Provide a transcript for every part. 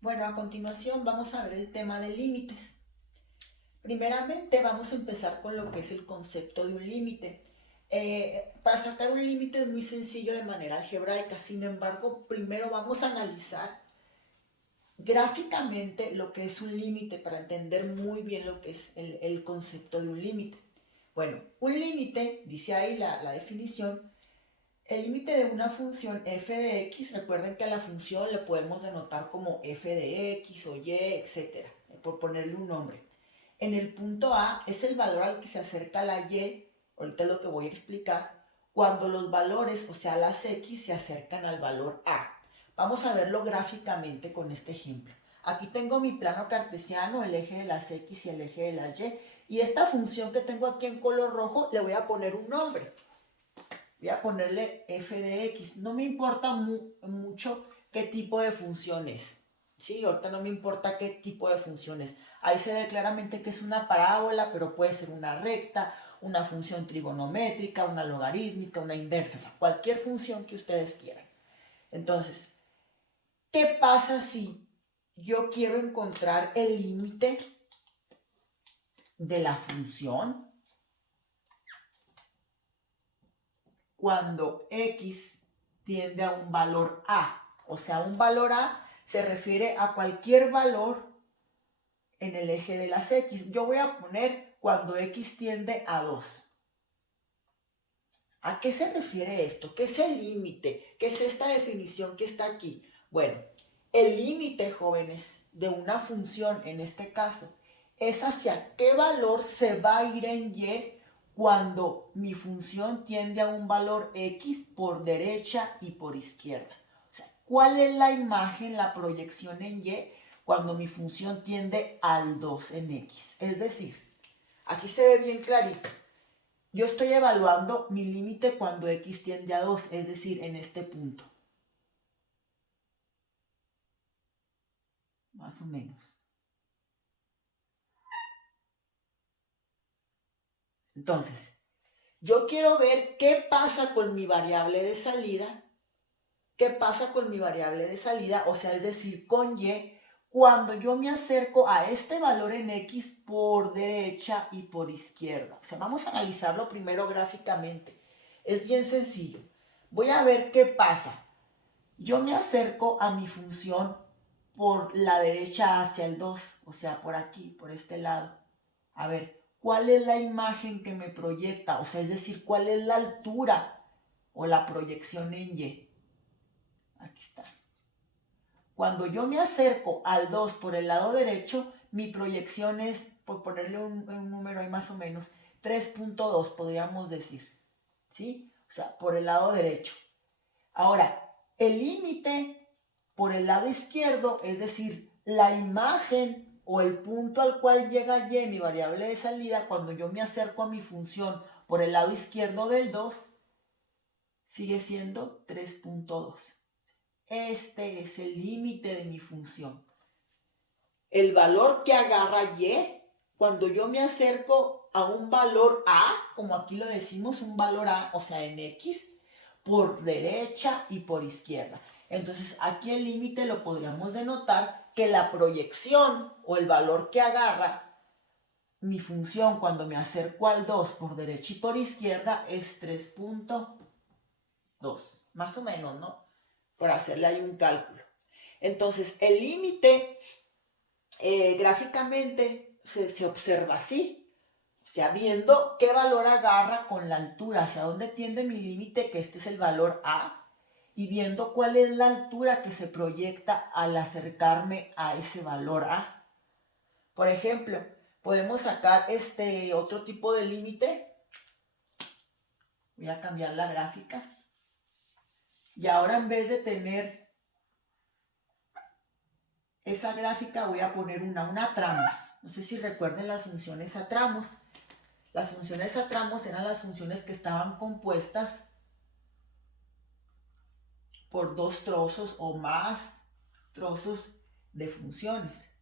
Bueno, a continuación vamos a ver el tema de límites. Primeramente vamos a empezar con lo que es el concepto de un límite. Para sacar un límite es muy sencillo de manera algebraica, sin embargo, primero vamos a analizar gráficamente lo que es un límite para entender muy bien lo que es el concepto de un límite. Bueno, un límite, dice ahí la definición, el límite de una función f de x, recuerden que a la función le podemos denotar como f de x o y, etcétera, por ponerle un nombre. En el punto A es el valor al que se acerca la y, ahorita es lo que voy a explicar, cuando los valores, o sea, las x, se acercan al valor A. Vamos a verlo gráficamente con este ejemplo. Aquí tengo mi plano cartesiano, el eje de las x y el eje de la y esta función que tengo aquí en color rojo le voy a poner un nombre. Voy a ponerle f de x. No me importa mucho qué tipo de función es. Sí, ahorita no me importa qué tipo de función es. Ahí se ve claramente que es una parábola, pero puede ser una recta, una función trigonométrica, una logarítmica, una inversa, o sea, cualquier función que ustedes quieran. Entonces, ¿qué pasa si yo quiero encontrar el límite de la función cuando x tiende a un valor a? O sea, un valor a se refiere a cualquier valor en el eje de las x. Yo voy a poner cuando x tiende a 2. ¿A qué se refiere esto? ¿Qué es el límite? ¿Qué es esta definición que está aquí? Bueno, el límite, jóvenes, de una función, en este caso, es hacia qué valor se va a ir en y cuando mi función tiende a un valor x por derecha y por izquierda. O sea, ¿cuál es la imagen, la proyección en y cuando mi función tiende al 2 en x? Es decir, aquí se ve bien clarito. Yo estoy evaluando mi límite cuando x tiende a 2, es decir, en este punto. Más o menos. Entonces, yo quiero ver qué pasa con mi variable de salida. ¿Qué pasa con mi variable de salida? O sea, es decir, con y, cuando yo me acerco a este valor en x por derecha y por izquierda. O sea, vamos a analizarlo primero gráficamente. Es bien sencillo. Voy a ver qué pasa. Yo me acerco a mi función por la derecha hacia el 2, o sea, por aquí, por este lado. A ver, ¿cuál es la imagen que me proyecta? O sea, es decir, ¿cuál es la altura o la proyección en y? Aquí está. Cuando yo me acerco al 2 por el lado derecho, mi proyección es, por ponerle un número ahí más o menos, 3.2 podríamos decir. ¿Sí? O sea, por el lado derecho. Ahora, el límite por el lado izquierdo, es decir, la imagen o el punto al cual llega y, mi variable de salida, cuando yo me acerco a mi función por el lado izquierdo del 2, sigue siendo 3.2. Este es el límite de mi función. El valor que agarra y cuando yo me acerco a un valor a, como aquí lo decimos, un valor a, o sea, en x, por derecha y por izquierda. Entonces, aquí el límite lo podríamos denotar que la proyección o el valor que agarra mi función cuando me acerco al 2 por derecha y por izquierda es 3.2, más o menos, ¿no? Por hacerle ahí un cálculo. Entonces, el límite gráficamente se observa así. O sea, viendo qué valor agarra con la altura, hacia dónde tiende mi límite, que este es el valor A, y viendo cuál es la altura que se proyecta al acercarme a ese valor A. Por ejemplo, podemos sacar este otro tipo de límite. Voy a cambiar la gráfica. Y ahora en vez de tener esa gráfica voy a poner una tramos. No sé si recuerden las funciones a tramos. Las funciones a tramos eran las funciones que estaban compuestas por dos trozos o más trozos de funciones.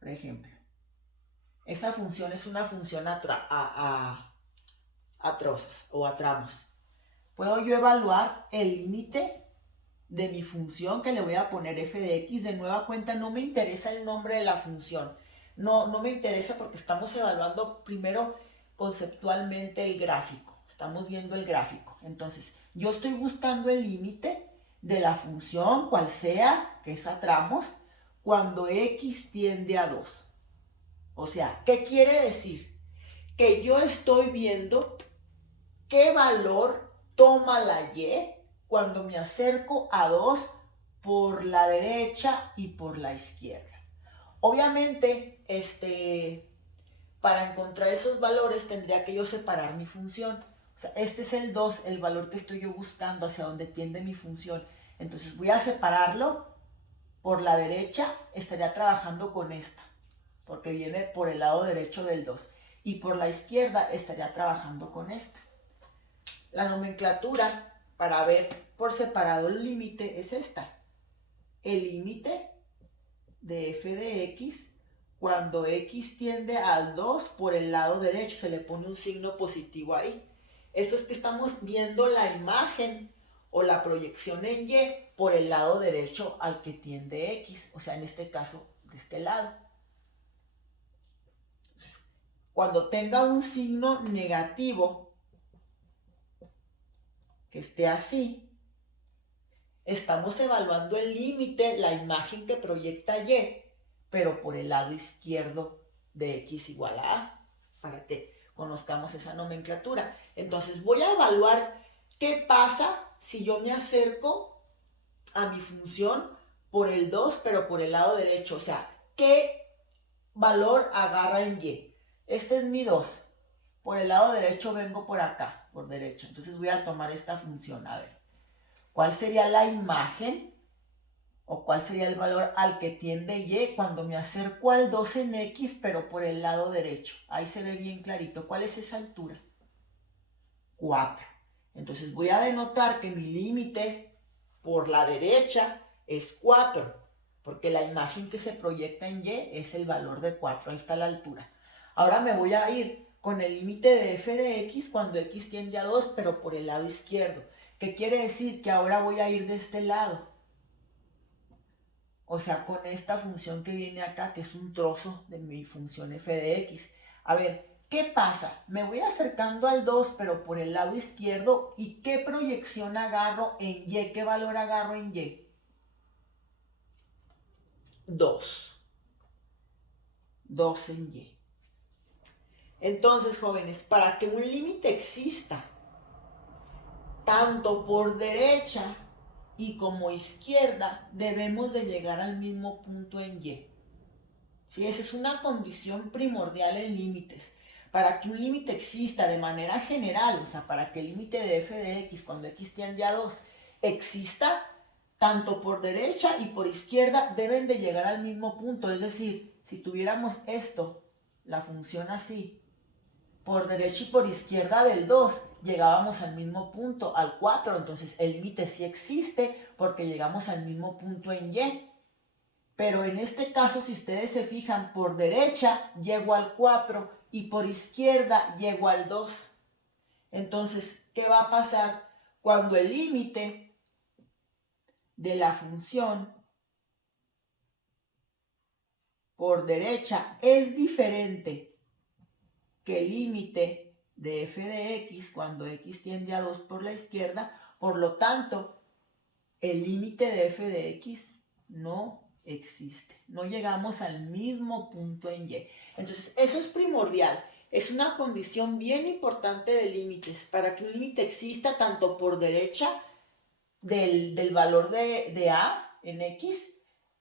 Por ejemplo, esa función es una función a trozos o a tramos. Puedo yo evaluar el límite de mi función, que le voy a poner f de x. De nueva cuenta, no me interesa el nombre de la función. No me interesa porque estamos evaluando primero conceptualmente el gráfico. Estamos viendo el gráfico. Entonces, yo estoy buscando el límite de la función, cual sea, que es a tramos, cuando x tiende a 2. O sea, ¿qué quiere decir? Que yo estoy viendo qué valor toma la y cuando me acerco a 2 por la derecha y por la izquierda. Obviamente, para encontrar esos valores tendría que yo separar mi función. O sea, este es el 2, el valor que estoy yo buscando, hacia donde tiende mi función. Entonces voy a separarlo. Por la derecha estaría trabajando con esta, porque viene por el lado derecho del 2. Y por la izquierda estaría trabajando con esta. La nomenclatura para ver por separado el límite es esta. El límite de f de x cuando x tiende al 2 por el lado derecho, se le pone un signo positivo ahí. Esto es que estamos viendo la imagen o la proyección en y por el lado derecho al que tiende x, o sea, en este caso, de este lado. Entonces, cuando tenga un signo negativo, que esté así, estamos evaluando el límite, la imagen que proyecta y, pero por el lado izquierdo de x igual a a, para que conozcamos esa nomenclatura. Entonces voy a evaluar qué pasa si yo me acerco a mi función por el 2, pero por el lado derecho. O sea, ¿qué valor agarra en y? Este es mi 2. Por el lado derecho vengo por acá, por derecho. Entonces voy a tomar esta función. A ver, ¿cuál sería la imagen o cuál sería el valor al que tiende y cuando me acerco al 2 en x, pero por el lado derecho? Ahí se ve bien clarito. ¿Cuál es esa altura? 4. Entonces voy a denotar que mi límite por la derecha es 4, porque la imagen que se proyecta en y es el valor de 4. Ahí está la altura. Ahora me voy a ir con el límite de f de x cuando x tiende a 2, pero por el lado izquierdo. ¿Qué quiere decir? Que ahora voy a ir de este lado. O sea, con esta función que viene acá, que es un trozo de mi función f de x. A ver, ¿qué pasa? Me voy acercando al 2, pero por el lado izquierdo. ¿Y qué proyección agarro en y? ¿Qué valor agarro en y? 2. 2 en y. Entonces, jóvenes, para que un límite exista, tanto por derecha y como izquierda, debemos de llegar al mismo punto en y. ¿Sí? Esa es una condición primordial en límites. Para que un límite exista de manera general, o sea, para que el límite de f de x cuando x tiende a 2 exista, tanto por derecha y por izquierda deben de llegar al mismo punto. Es decir, si tuviéramos esto, la función así, por derecha y por izquierda del 2, llegábamos al mismo punto, al 4. Entonces el límite sí existe porque llegamos al mismo punto en y. Pero en este caso, si ustedes se fijan, por derecha llego al 4 y por izquierda llego al 2. Entonces, ¿qué va a pasar cuando el límite de la función por derecha es diferente que el límite de f de x cuando x tiende a 2 por la izquierda? Por lo tanto, el límite de f de x no existe. No llegamos al mismo punto en y. Entonces, eso es primordial. Es una condición bien importante de límites. Para que un límite exista tanto por derecha del valor de a en x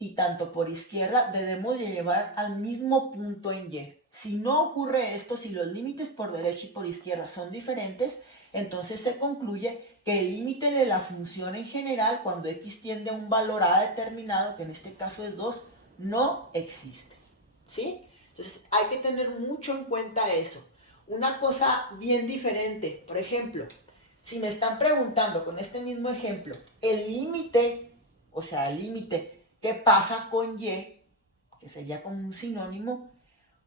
y tanto por izquierda, debemos llevar al mismo punto en y. Si no ocurre esto, si los límites por derecha y por izquierda son diferentes, entonces se concluye que el límite de la función en general, cuando x tiende a un valor a determinado, que en este caso es 2, no existe. ¿Sí? Entonces hay que tener mucho en cuenta eso. Una cosa bien diferente, por ejemplo, si me están preguntando con este mismo ejemplo, el límite, o sea, el límite, ¿qué pasa con y? Que sería como un sinónimo.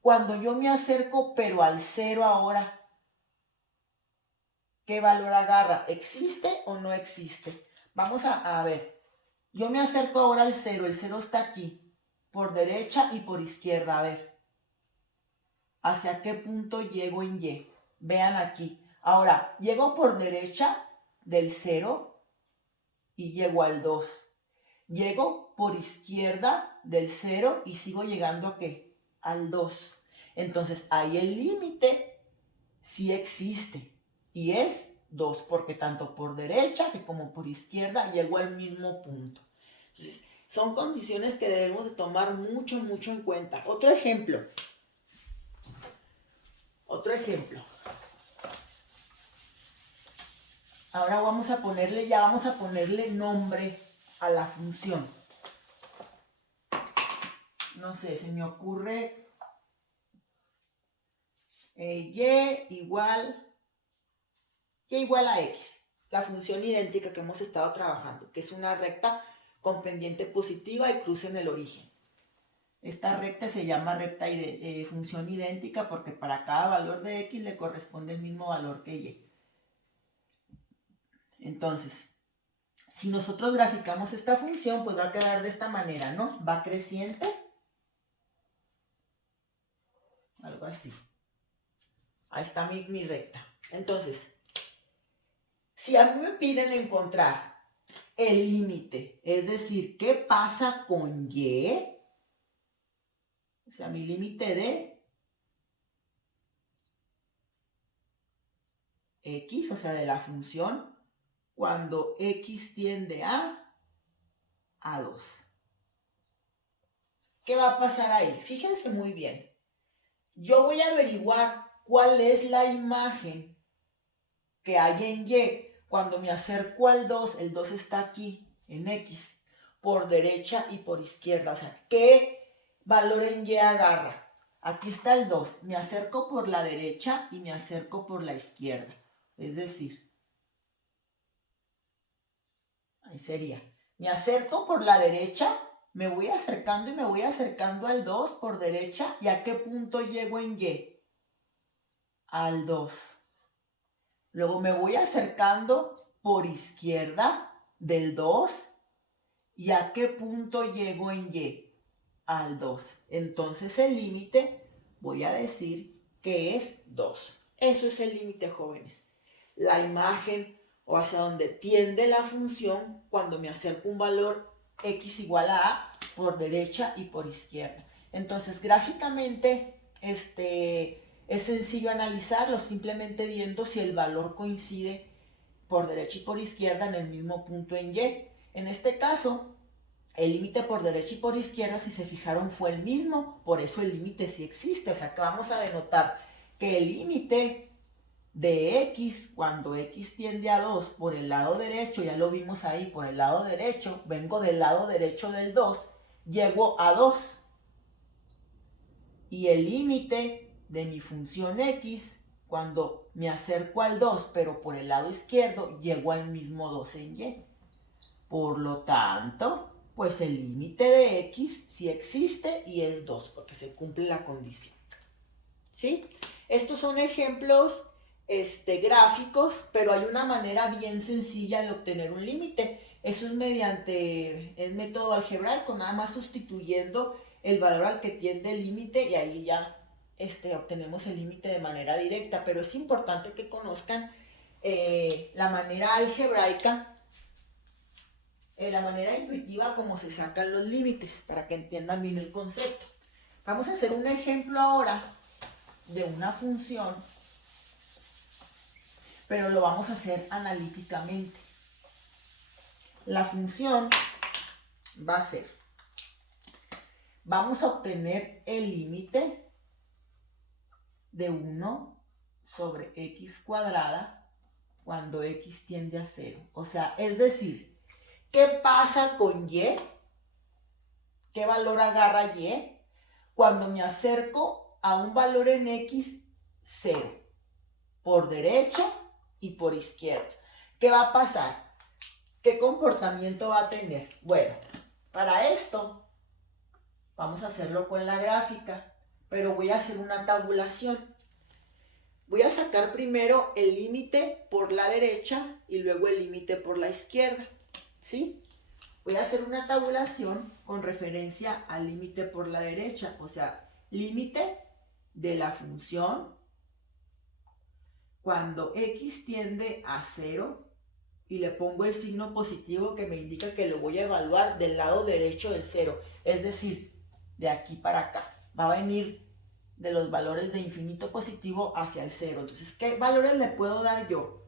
Cuando yo me acerco, pero al 0 ahora, ¿qué valor agarra? ¿Existe o no existe? Vamos a ver. Yo me acerco ahora al 0, el 0 está aquí, por derecha y por izquierda, a ver. ¿Hacia qué punto llego en Y? Vean aquí. Ahora, llego por derecha del 0 y llego al 2. Llego por izquierda del 0 y sigo llegando ¿a qué? Al 2. Entonces, ahí el límite sí existe y es 2, porque tanto por derecha que como por izquierda llego al mismo punto. Entonces, son condiciones que debemos de tomar mucho, mucho en cuenta. Otro ejemplo. Ahora vamos a ponerle nombre a la función. No sé, se me ocurre y igual a x, la función idéntica que hemos estado trabajando, que es una recta con pendiente positiva y cruce en el origen. Esta recta se llama función idéntica porque para cada valor de x le corresponde el mismo valor que y. Entonces, si nosotros graficamos esta función, pues va a quedar de esta manera, ¿no? Va creciente, algo así. Ahí está mi recta. Entonces, si a mí me piden encontrar el límite, es decir, ¿qué pasa con y? O sea, mi límite de x, o sea, de la función, cuando x tiende a 2. ¿Qué va a pasar ahí? Fíjense muy bien. Yo voy a averiguar cuál es la imagen que hay en y. Cuando me acerco al 2, el 2 está aquí, en x, por derecha y por izquierda. O sea, ¿qué valor en y agarra? Aquí está el 2. Me acerco por la derecha y me acerco por la izquierda. Es decir, ahí sería. Me acerco por la derecha, me voy acercando y me voy acercando al 2 por derecha. ¿Y a qué punto llego en y? Al 2. Luego me voy acercando por izquierda del 2. ¿Y a qué punto llego en y? Al 2. Entonces el límite, voy a decir que es 2. Eso es el límite, jóvenes. La imagen o hacia donde tiende la función cuando me acerco un valor x igual a por derecha y por izquierda. Entonces, gráficamente, es sencillo analizarlo simplemente viendo si el valor coincide por derecha y por izquierda en el mismo punto en y. En este caso, el límite por derecha y por izquierda, si se fijaron, fue el mismo, por eso el límite sí existe. O sea, que vamos a denotar que el límite de x, cuando x tiende a 2 por el lado derecho, ya lo vimos ahí, por el lado derecho, vengo del lado derecho del 2, llego a 2. Y el límite de mi función x, cuando me acerco al 2, pero por el lado izquierdo, llego al mismo 2 en y. Por lo tanto, pues el límite de x sí existe y es 2, porque se cumple la condición. ¿Sí? Estos son ejemplos gráficos, pero hay una manera bien sencilla de obtener un límite. Eso es mediante el método algebraico, nada más sustituyendo el valor al que tiende el límite y ahí ya obtenemos el límite de manera directa. Pero es importante que conozcan la manera algebraica, la manera intuitiva como se sacan los límites, para que entiendan bien el concepto. Vamos a hacer un ejemplo ahora de una función, pero lo vamos a hacer analíticamente. La función va a ser, vamos a obtener el límite de 1 sobre x cuadrada cuando x tiende a 0. O sea, es decir, ¿qué pasa con y? ¿Qué valor agarra y? Cuando me acerco a un valor en x, 0, por derecha y por izquierda. ¿Qué va a pasar? ¿Qué comportamiento va a tener? Bueno, para esto vamos a hacerlo con la gráfica, pero voy a hacer una tabulación. Voy a sacar primero el límite por la derecha y luego el límite por la izquierda, ¿sí? voy a hacer una tabulación con referencia al límite por la derecha, o sea, límite de la función cuando x tiende a 0 y le pongo el signo positivo que me indica que lo voy a evaluar del lado derecho del 0, es decir, de aquí para acá. Va a venir de los valores de infinito positivo hacia el 0. Entonces, ¿qué valores le puedo dar yo?